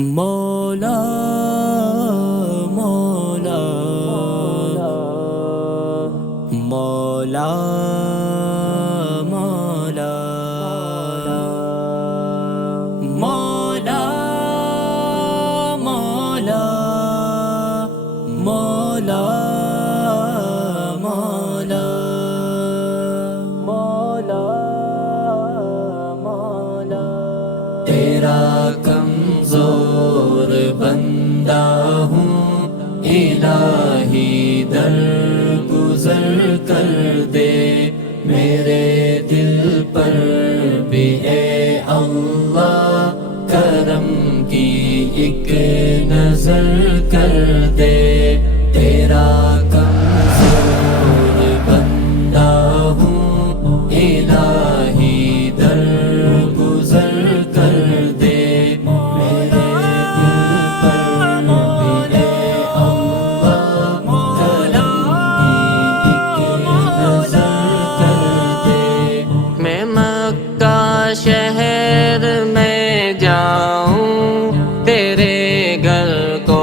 مولا مولا مولا مولا مولا مولا مولا مولا مولا مولا تیرا کمزور بندہ ہوں الہی در گزر کر دے میرے دل پر بھی اے اللہ کرم کی ایک نظر کر دے تیرا کمزور بندہ ہوں الہی در گزر کر دے میرے دل پر بھی اے اللہ کرم کی ایک نظر کر دے میں مکہ شہر میں جاؤں تیرے گھر کو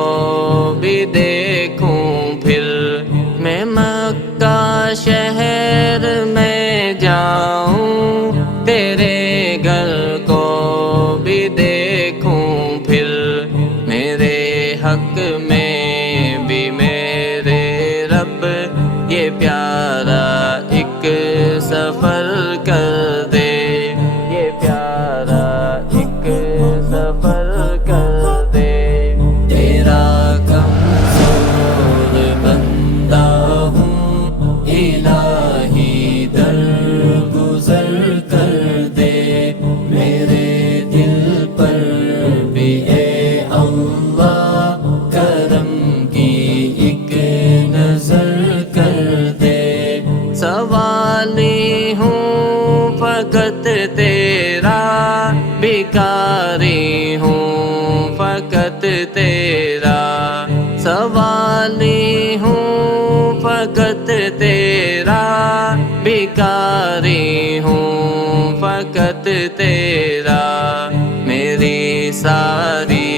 بھی دیکھوں پھر میں مکہ شہر میں جاؤں تیرے گھر کو بھی دیکھوں پھر میرے حق میں بھی میرے رب یہ پیارا ایک سفر کر دے یہ پیارا ایک سفر کر دے تیرا کمزور بندہ ہوں الہی در گزر کر دے میرے دل پر بھی اے اللہ کرم کی ایک نظر کر دے سوالی ہوں فقط تیرا بھکاری ہوں فقط تیرا سوالی ہوں فقط تیرا بھکاری ہوں فقط تیرا میری ساری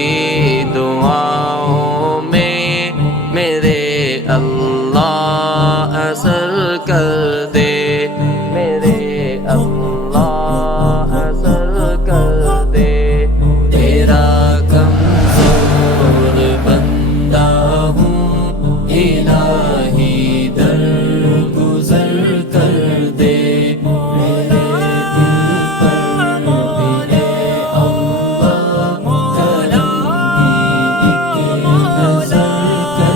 دعاؤں میں میرے اللہ اثر کر دے میرے اللہ اثر کر دے تیرا کمزور بندہ ہوں الہی در گزر کر دے میرے دل پر بھی اے اللہ کرم کی ایک نظر کر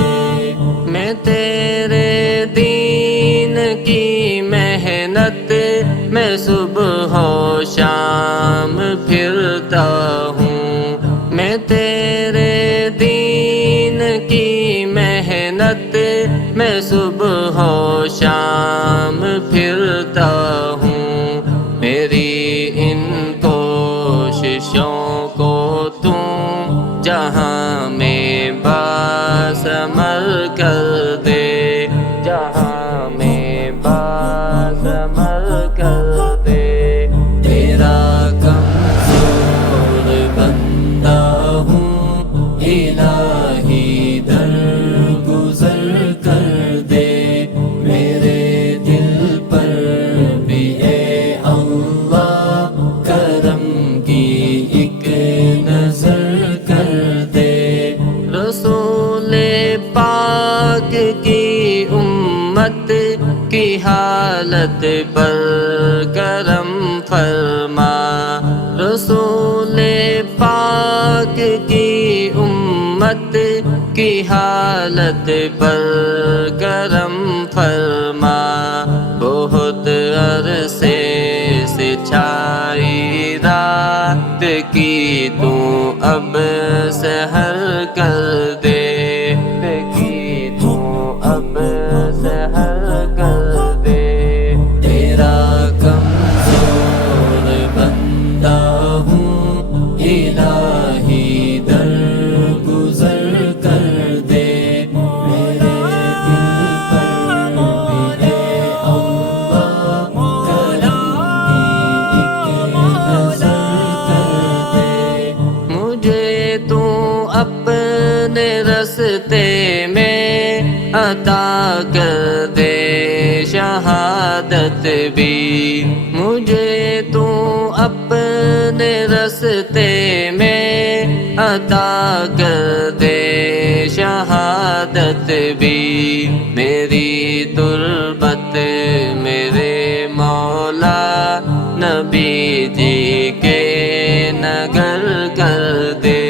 دے میں تیرے دین کی محنت میں صبح و شام پھرتا ہوں میں تیرے دین کی محنت میں صبح و شام پھرتا ہوں میری ان کوششوں کو تم جہاں میں باسمر کر دے جہاں میں باسمر کر دے تیرا کمزور بندہ ہوں الہی در گزر کر دے میرے دل پر بھی اے اللہ کرم کی ایک نظر کر دے رسول پاک کی امت کی حالت پر کرم فرما رسول پاک کی امت کی حالت پر کرم فرما بہت عرصے سے چھائی رات کی تو اب سحر کر دے کی تو اب سحر کر دے تیرا کمزور بندہ ہوں الہی در گزر کر دے میرے دل پر بھی اے اللہ کرم کی ایک نظر کر دے مجھے اپنے رستے میں عطا کر دے شہادت بھی، مجھے تو اپنے رستے میں عطا کر دے شہادت بھی، میری تربت میرے مولا نبی جی کے نگر کر دے،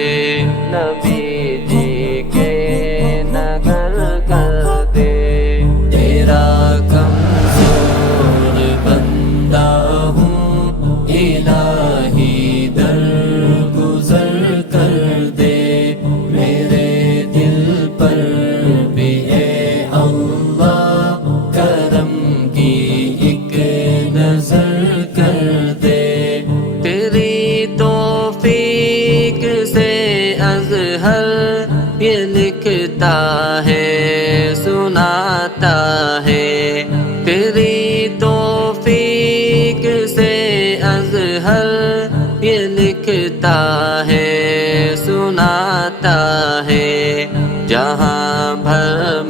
نبی جی کے نگر کر دے۔ تیرا کمزور بندہ ہوں الہی درگزر کر دے، میرے دل پر بھی اے اللہ کرم کی ایک نظر کر دے۔ تیری توفیق سے ازہر یہ لکھتا ہے سناتا ہے، تیری توفیق سے ازہر یہ لکھتا ہے سناتا ہے، جہاں بھر